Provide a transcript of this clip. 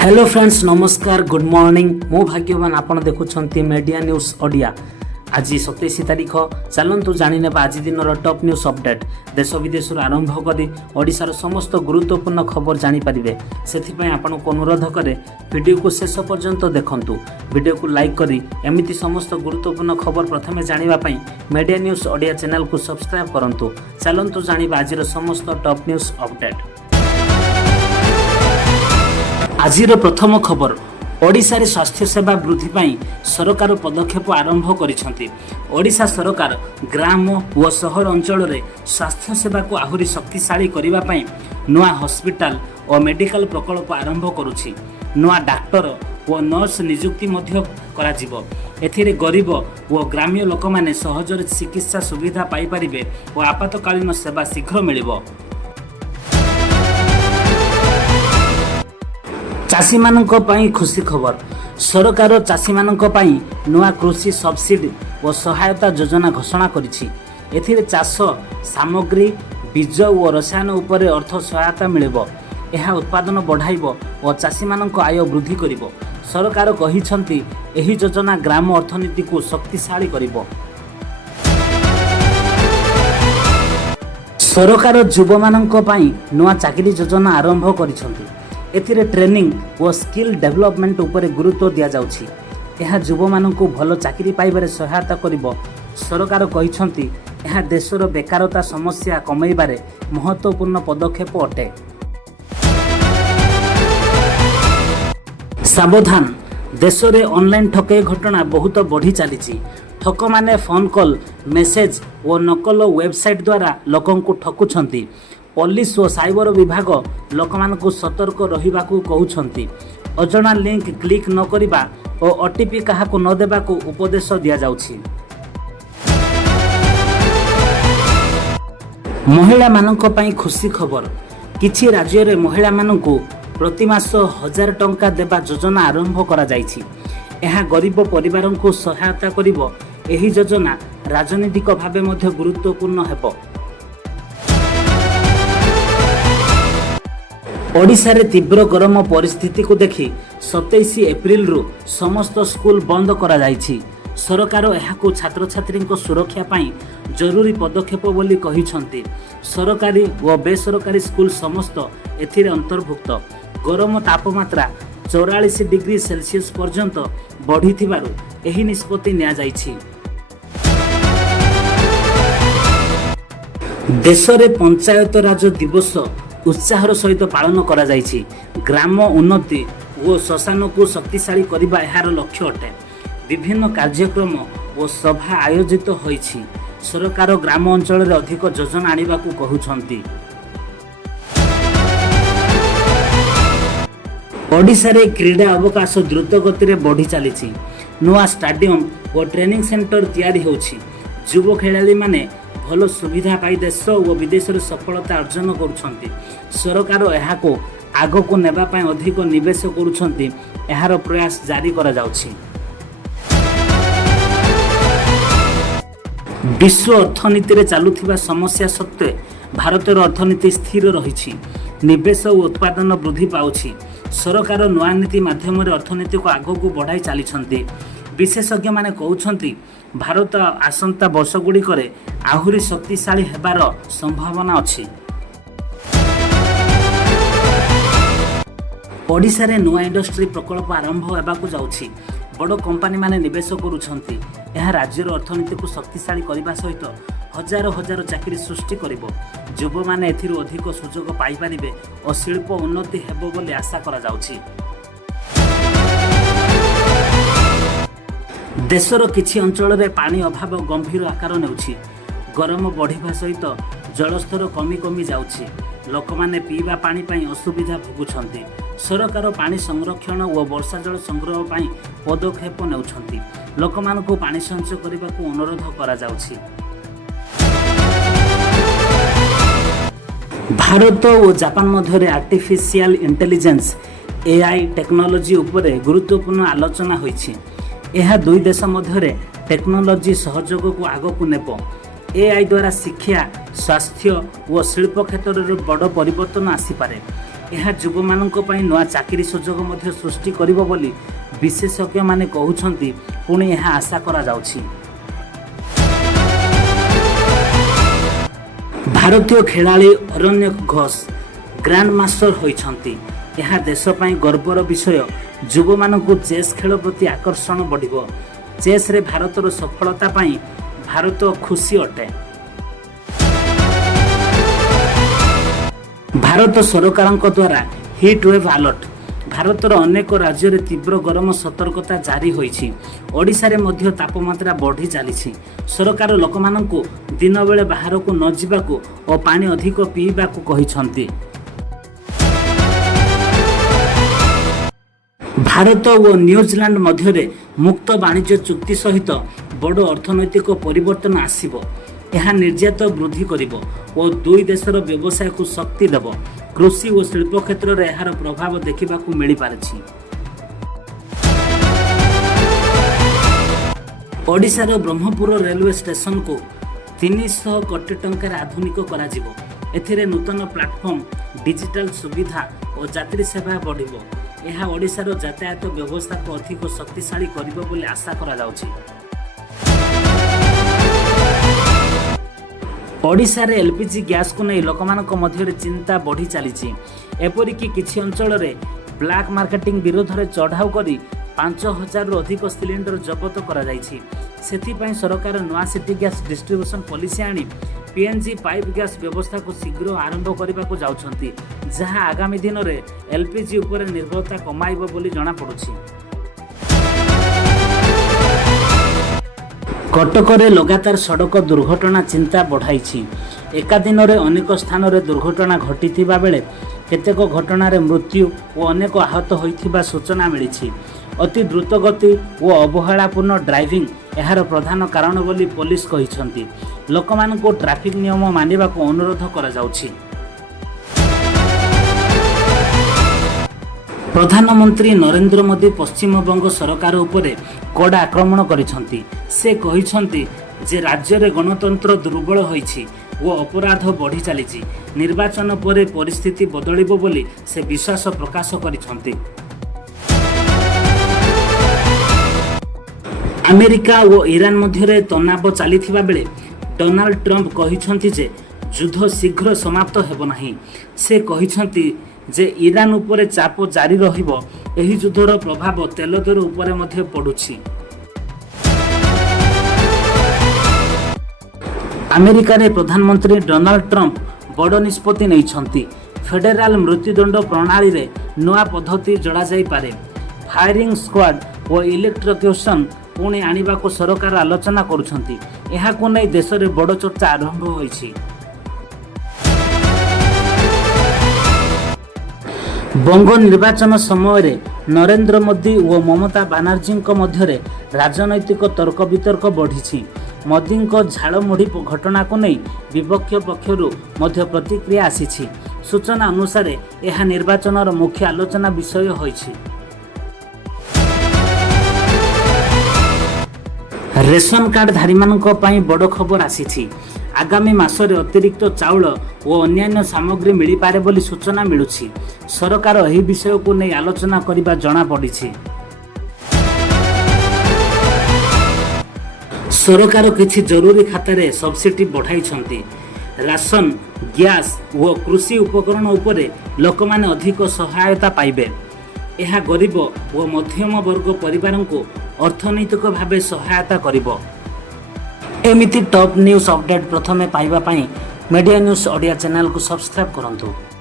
Hello friends नमस्कार good morning मो भाग्यवान आपण देखुछंती मीडिया न्यूज ओडिया। आज 27 तारीख चलतु जाने आज दिन टॉप न्यूज अपडेट देश विदेश आरंभ कर ओडिशार समस्त गुरुत्वपूर्ण खबर जानीपारे से आपको अनुरोध करे वीडियो को शेष पर्यंत देखंतु। वीडियो को लाइक करी एमिति समस्त गुरुत्वपूर्ण खबर प्रथमे जानिबा मीडिया न्यूज ओडिया चैनल को सब्सक्राइब करंतु। चलतु जानिबा आज समस्त टॉप न्यूज अपडेट। आजिर प्रथम खबर ओडिशा रे स्वास्थ्य सेवा वृद्धि पाई सरकार पदक्षेप आरंभ करिसेंती। ओडिशा सरकार ग्राम व शहर अंचल रे स्वास्थ्य सेवा को आहुरी शक्तिशाली करिबा पाई नुआ हॉस्पिटल और मेडिकल प्रकल्प आरंभ करुछि। नुआ डाक्टर व नर्स नियुक्ति मध्य करा जिवो। एथिरे गरीब व ग्राम्य लोक माने सहजरे चिकित्सा सुविधा पाई परिबे और आपातकालीन सेवा शीघ्र मिलिबो। चाषी मानक पई खुशी खबर सरकार चाषी मानक पई नुआ कृषि सब्सिडी और सहायता योजना घोषणा करिछि। एथिरे चाष सामग्री बीज और रसायन उपरे अर्थ सहायता मिलिबो। एहा उत्पादन बढ़ाइबो और चाषी मानक आय वृद्धि करिबो। सरकार कहिसंती एही योजना ग्राम अर्थनीति को शक्तिशाली करिबो। सरकार युवा मानक पई नुआ चाकरी योजना आरंभ करिसंती। एथिरे ट्रेनिंग और स्किल डेवलपमेंट उपरे गुरुत्व दिया जाउछि। एहा युवा मानक भल चाकरी पाइबारे सहायता करिबो। सरकार कहिसंती एहा देशर बेकारता समस्या कमाइबारे महत्वपूर्ण पदक्षेप अटे। सावधान देश रे ऑनलाइन ठकेई घटना बहुत बढ़ी चली। ठक माने फोन कॉल मेसेज और नकल वेबसाइट द्वारा लोकन को ठकुछंती। पुलिस और साइबर विभाग लोक मानकु सतर्क रहिबाकू कहउछंती। अजणा लिंक क्लिक न करिबा और ओटीपी काहाकू न देबाकू उपदेश दिया जाउछि। महिला मानक पई खुशी खबर किछि राज्य रे महिला मानकु प्रति मास 1000 टंका देबा योजना आरंभ करा जाइछि। एहा गरीब परिवारन को सहायता करिवो। एही योजना राजनीतिक भाबे मध्ये गुरुत्वपूर्ण हेबो। ओडिशा रे तीव्र गरम परिस्थिति को देखि 27 एप्रिल रु समस्त स्कूल बंद करा जाइछि। सरकार एहाकू छात्र छात्री सुरक्षा पाई जरूरी पदक्षेप बोली कहिसंती। सरकारी व बेसरकारी स्कूल समस्त एथिरे अंतर्भुक्त। गरम तापमात्रा 44 डिग्री सेल्सियस पर्यंत बढ़ी थिबारु एही निष्पत्ति निया जाइछि। देश रे पंचायत राज दिवस उत्साहर सहित पालन करा जाइछि। ग्राम उन्नति और श्मशान को शक्तिशाली करिबा एहार लक्ष्य अटे। विभिन्न कार्यक्रम और सभा आयोजित होइछि। सरकार ग्राम अंचल रे अधिक योजना आनिबाकू कहउछंती। ओडिशा रे क्रीडा अवकाश द्रुत गति रे बढ़ी चलीछि। नुआ स्टेडियम और ट्रेनिंग सेंटर तैयारी होछि। युवा खेलाड़ी माने भल सुविधा पाई देश और विदेश रे सफलता अर्जन करुछंती। सरकार एहाको आगो को नेबा पाई अधिक निवेश करुछंती। एहार प्रयास जारी करा जाउछि। विश्व अर्थनीति रे चालुथिबा समस्या सत्वे भारतर अर्थनीति स्थिर रहिछि। निवेश और उत्पादन वृद्धि पाउछि। सरकार नुआ नीति माध्यम रे अर्थनीति को आगो को बढ़ाई चलीछंती। विशेषज्ञ माने कहउछंती भारत आसंता वर्ष गुडी करे आहुरी शक्तिशाली हेबार संभावना अछि। ओडिशा रे नुआ इंडस्ट्री प्रकल्प आरंभ हेबाकू जाउछि। बड़ कंपनी माने निवेश करुछंती। एहा राज्यर अर्थनीति को शक्तिशाली करिबा सहित हजार हजार चाकरी सृष्टि करिवो। युवा माने एथिरु अधिक सुयोग पाई परिबे और शिल्प उन्नति हेबो बोली आशा करा जाउछि। देशर किछि अंचल रे पानी अभाव गंभीर आकार नेउछि। गरम बढ़िबा सहित जलस्तर कमी कमी जाउछि। लोकमाने पीवा पानी पाई असुविधा भोगुछंती। सरकार पानी संरक्षण और वर्षा जल संग्रह पाई पदक्षेप नेउछंती। लोकमानकु पानी संचय करिबाकू अनुरोध करा जाउछि। भारत और जापान मध्य आर्टिफिशियल इंटेलिजेंस एआई टेक्नोलोजी उपरे गुरुत्वपूर्ण आलोचना होइछि। एहा दुई देश मध्य टेक्नोलोजी सहयोग को आग को नेब। एआई द्वारा शिक्षा स्वास्थ्य और शिल्प क्षेत्र में बड़ परिवर्तन आसीपारे। ଏହା ଯୁବମାନଙ୍କ ପାଇଁ ନୂଆ ଚାକିରି ସୁଯୋଗ ମଧ୍ୟ ସୃଷ୍ଟି କରିବ ବୋଲି ବିଶେଷଜ୍ଞମାନେ କହୁଛନ୍ତି। ପୁଣି ଏହା ଆଶା କରାଯାଉଛି। ଭାରତୀୟ ଖେଳାଳି ଅରଣ୍ୟ ଘୋଷ ଗ୍ରାଣ୍ଡ ମାଷ୍ଟର ହୋଇଛନ୍ତି। ଏହା ଦେଶ ପାଇଁ ଗର୍ବର ବିଷୟ। ଯୁବମାନଙ୍କୁ ଚେସ୍ ଖେଳ ପ୍ରତି ଆକର୍ଷଣ ବଢ଼ିବ। ଚେସ୍ରେ ଭାରତର ସଫଳତା ପାଇଁ ଭାରତ ଖୁସି ଅଟେ। ଭାରତ ସରକାରଙ୍କ ଦ୍ୱାରା ହିଟୱେଭ୍ ଆଲର୍ଟ। ଭାରତର ଅନେକ ରାଜ୍ୟରେ ତୀବ୍ର ଗରମ ସତର୍କତା ଜାରି ହୋଇଛି। ଓଡ଼ିଶାରେ ମଧ୍ୟ ତାପମାତ୍ରା ବଢ଼ି ଚାଲିଛି। ସରକାର ଲୋକମାନଙ୍କୁ ଦିନବେଳେ ବାହାରକୁ ନ ଯିବାକୁ ଓ ପାଣି ଅଧିକ ପିଇବାକୁ କହିଛନ୍ତି। ଭାରତ ଓ ନ୍ୟୁଜିଲାଣ୍ଡ ମଧ୍ୟରେ ମୁକ୍ତ ବାଣିଜ୍ୟ ଚୁକ୍ତି ସହିତ ବଡ଼ ଅର୍ଥନୈତିକ ପରିବର୍ତ୍ତନ ଆସିବ। ଏହା ନିର୍ଯାତ ବୃଦ୍ଧି କରିବ ଓ ଦୁଇ ଦେଶର ବ୍ୟବସାୟକୁ ଶକ୍ତି ଦେବ। କୃଷି ଓ ଶିଳ୍ପ କ୍ଷେତ୍ରରେ ଏହାର ପ୍ରଭାବ ଦେଖିବାକୁ ମିଳିପାରିଛି। ଓଡ଼ିଶାର ବ୍ରହ୍ମପୁର ରେଲୱେ ଷ୍ଟେସନକୁ 300 କୋଟି ଟଙ୍କାରେ ଆଧୁନିକ କରାଯିବ। ଏଥିରେ ନୂତନ ପ୍ଲାଟଫର୍ମ, ଡିଜିଟାଲ ସୁବିଧା ଓ ଯାତ୍ରୀ ସେବା ବଢ଼ିବ। ଏହା ଓଡ଼ିଶାର ଯାତାୟାତ ବ୍ୟବସ୍ଥାକୁ ଅଧିକ ଶକ୍ତିଶାଳୀ କରିବ ବୋଲି ଆଶା କରାଯାଉଛି। ଓଡ଼ିଶାରେ ଏଲ୍ପିଜି ଗ୍ୟାସ୍କୁ ନେଇ ଲୋକମାନଙ୍କ ମଧ୍ୟରେ ଚିନ୍ତା ବଢ଼ି ଚାଲିଛି। ଏପରିକି କିଛି ଅଞ୍ଚଳରେ ବ୍ଲାକ୍ ମାର୍କେଟିଂ ବିରୋଧରେ ଚଢ଼ାଉ କରି 5,000ରୁ ଅଧିକ ସିଲିଣ୍ଡର ଜବତ କରାଯାଇଛି। ସେଥିପାଇଁ ସରକାର ନୂଆ ସିଟି ଗ୍ୟାସ୍ ଡିଷ୍ଟ୍ରିବ୍ୟୁସନ୍ ପଲିସି ଆଣି ପିଏନ୍ଜି ପାଇପ୍ ଗ୍ୟାସ୍ ବ୍ୟବସ୍ଥାକୁ ଶୀଘ୍ର ଆରମ୍ଭ କରିବାକୁ ଯାଉଛନ୍ତି, ଯାହା ଆଗାମୀ ଦିନରେ ଏଲ୍ପିଜି ଉପରେ ନିର୍ଭରତା କମାଇବ ବୋଲି ଜଣାପଡ଼ୁଛି। କଟକରେ ଲଗାତାର ସଡ଼କ ଦୁର୍ଘଟଣା ଚିନ୍ତା ବଢ଼ାଇଛି। ଏକା ଦିନରେ ଅନେକ ସ୍ଥାନରେ ଦୁର୍ଘଟଣା ଘଟିଥିବା ବେଳେ କେତେକ ଘଟଣାରେ ମୃତ୍ୟୁ ଓ ଅନେକ ଆହତ ହୋଇଥିବା ସୂଚନା ମିଳିଛି। ଅତି ଦ୍ରୁତଗତି ଓ ଅବହେଳାପୂର୍ଣ୍ଣ ଡ୍ରାଇଭିଂ ଏହାର ପ୍ରଧାନ କାରଣ ବୋଲି ପୋଲିସ କହିଛନ୍ତି। ଲୋକମାନଙ୍କୁ ଟ୍ରାଫିକ୍ ନିୟମ ମାନିବାକୁ ଅନୁରୋଧ କରାଯାଉଛି। ପ୍ରଧାନମନ୍ତ୍ରୀ ନରେନ୍ଦ୍ର ମୋଦି ପଶ୍ଚିମବଙ୍ଗ ସରକାର ଉପରେ କଡ଼ା ଆକ୍ରମଣ କରିଛନ୍ତି। ସେ କହିଛନ୍ତି ଯେ ରାଜ୍ୟରେ ଗଣତନ୍ତ୍ର ଦୁର୍ବଳ ହୋଇଛି ଓ ଅପରାଧ ବଢ଼ି ଚାଲିଛି। ନିର୍ବାଚନ ପରେ ପରିସ୍ଥିତି ବଦଳିବ ବୋଲି ସେ ବିଶ୍ୱାସ ପ୍ରକାଶ କରିଛନ୍ତି। ଆମେରିକା ଓ ଇରାନ ମଧ୍ୟରେ ତନାବ ଚାଲିଥିବା ବେଳେ ଡୋନାଲ୍ଡ ଟ୍ରମ୍ପ କହିଛନ୍ତି ଯେ ଯୁଦ୍ଧ ଶୀଘ୍ର ସମାପ୍ତ ହେବ ନାହିଁ। ସେ କହିଛନ୍ତି ଯେ ଇରାନ ଉପରେ ଚାପ ଜାରି ରହିବ। ଏହି ଯୁଦ୍ଧର ପ୍ରଭାବ ତେଲ ଦର ଉପରେ ମଧ୍ୟ ପଡ଼ୁଛି। ଆମେରିକାରେ ପ୍ରଧାନମନ୍ତ୍ରୀ ଡୋନାଲ୍ଡ ଟ୍ରମ୍ପ ବଡ଼ ନିଷ୍ପତ୍ତି ନେଇଛନ୍ତି। ଫେଡେରାଲ ମୃତ୍ୟୁଦଣ୍ଡ ପ୍ରଣାଳୀରେ ନୂଆ ପଦ୍ଧତି ଯୋଡ଼ାଯାଇପାରେ। ଫାୟାରିଂ ସ୍କ୍ୱାଡ୍ ଓ ଇଲେକ୍ଟ୍ରୋକ୍ୟୁସନ୍ ପୁଣି ଆଣିବାକୁ ସରକାର ଆଲୋଚନା କରୁଛନ୍ତି। ଏହାକୁ ନେଇ ଦେଶରେ ବଡ଼ ଚର୍ଚ୍ଚା ଆରମ୍ଭ ହୋଇଛି। ବଙ୍ଗ ନିର୍ବାଚନ ସମୟରେ ନରେନ୍ଦ୍ର ମୋଦି ଓ ମମତା ବାନାର୍ଜୀଙ୍କ ମଧ୍ୟରେ ରାଜନୈତିକ ତର୍କ ବିତର୍କ ବଢ଼ିଛି। ମୋଦିଙ୍କ ଝାଳମୁଢ଼ି ଘଟଣାକୁ ନେଇ ବିପକ୍ଷ ପକ୍ଷରୁ ମଧ୍ୟ ପ୍ରତିକ୍ରିୟା ଆସିଛି। ସୂଚନା ଅନୁସାରେ ଏହା ନିର୍ବାଚନର ମୁଖ୍ୟ ଆଲୋଚନା ବିଷୟ ହୋଇଛି। ରେସନ କାର୍ଡଧାରୀମାନଙ୍କ ପାଇଁ ବଡ଼ ଖବର ଆସିଛି। ଆଗାମୀ ମାସରେ ଅତିରିକ୍ତ ଚାଉଳ ଓ ଅନ୍ୟାନ୍ୟ ସାମଗ୍ରୀ ମିଳିପାରେ ବୋଲି ସୂଚନା ମିଳୁଛି। ସରକାର ଏହି ବିଷୟକୁ ନେଇ ଆଲୋଚନା କରିବା ଜଣାପଡ଼ିଛି। ସରକାର କିଛି ଜରୁରୀ ଖାତାରେ ସବସିଡି ବଢ଼ାଇଛନ୍ତି। ରାସନ, ଗ୍ୟାସ୍ ଓ କୃଷି ଉପକରଣ ଉପରେ ଲୋକମାନେ ଅଧିକ ସହାୟତା ପାଇବେ। ଏହା ଗରିବ ଓ ମଧ୍ୟମ ବର୍ଗ ପରିବାରଙ୍କୁ ଅର୍ଥନୈତିକ ଭାବେ ସହାୟତା କରିବ। ଏମିତି ଟପ୍ ନ୍ୟୁଜ୍ ଅପଡେଟ୍ ପ୍ରଥମେ ପାଇବା ପାଇଁ ମିଡ଼ିଆ ନ୍ୟୁଜ୍ ଓଡ଼ିଆ ଚ୍ୟାନେଲକୁ ସବସ୍କ୍ରାଇବ୍ କରନ୍ତୁ।